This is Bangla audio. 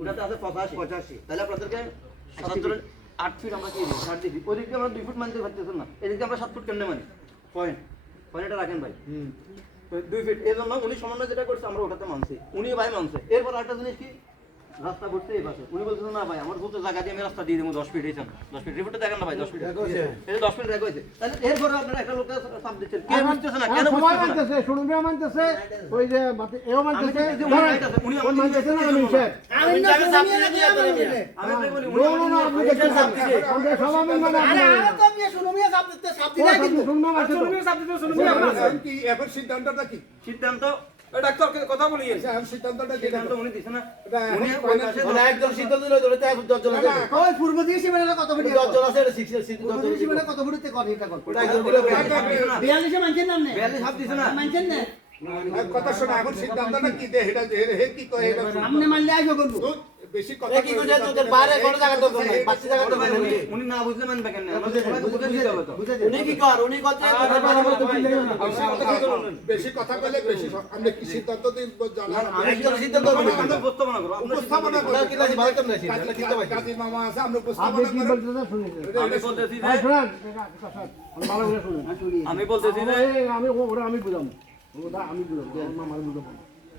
ওটাতে আছে 85 তাহলে আপনাদেরকে 8 ফিট আমরা কি দিই 60 দিই ওইদিকে আমরা 2 ফুট মানতে পারতেছেন না এদিকে আমরা 7 ফুট কেমনে মানি পয়েন্টটা রাখেন ভাই 2 ফিট এই জন্য উনি সমন্বয় যেটা করছে আমরা ওটাতে মানছি উনি ভাই মানছে এরপর আরেকটা জিনিস কি রাস্তা করতে এই পাশে উনি বলতেছেন না ভাই আমার বলতে জায়গা দিয়ে আমি রাস্তা দিয়ে দেবো 10 ফিট হইছেন 10 ফিট রিপোর্টে দেখেন না ভাই 10 ফিট এই 10 ফিট রেখে হইছে তাহলে এরপর আপনারা একটা লোককে চাপ দিচ্ছেন কে বুঝতেছে না কেন বুঝতেছে না শুনুন মানতেছে ওই যে এও মানতেছে উনি মানতেছে না আমি স্যার আমি বলি নো নো নো আপনি দেখেন চাপ দিছে আমরা সবাই মানে আরে তো আমি শুনুমিয়া চাপ দিতে কিন্তু শুনুমিয়া চাপ দিতে শুনুমিয়া কি এখন সিদ্ধান্তটা কি সিদ্ধান্ত ডাক্তারকে কথা বলি এখন সিদ্ধান্তটা কি সিদ্ধান্ত উনি দিছে না উনি একদম সিদ্ধান্ত নিল ধরে 10 জন আছে ওই পূর্ব দিকে সীমানা কত ফুট 10 জন আছে এটা 6 পূর্ব দিকে সীমানা কত ফুটতে করে এটা কর ওটা একদম বলে 42 মানছেন না আপনি 42 হাফ দিছে না মানছেন না কথা শোনা এখন সিদ্ধান্তটা কি দে এটা হে কি কয় এটা আপনি মানলে আইবো করব বেশি কথা কি কইছে তোদের বাইরে কোন জায়গা তো নাই বাচ্চা জায়গা তো নাই উনি না বুঝলে মানবে কেন আমাদের সবাইকে বুঝে দিতে হবে তো উনি কি কর উনি কথা বেশি কথা বলে বেশি আমরা কি সিদ্ধান্ত দিই জানার একদম সিদ্ধান্ত আমরা উপস্থাপনা করব আমরা উপস্থাপনা ওটা কি লাগি ভালো কেমন আছে করব কাজী মামা আছে আমরা আপনি উপস্থাপনা কি করব বলতেছেন শুনুন আমি বলতেছি যে শুনুন ভালো করে শুনুন আমি বলতেছি যে আমি ওরা আমি বুঝাবো ওটা আমি বুঝাবো আমার বুঝাবো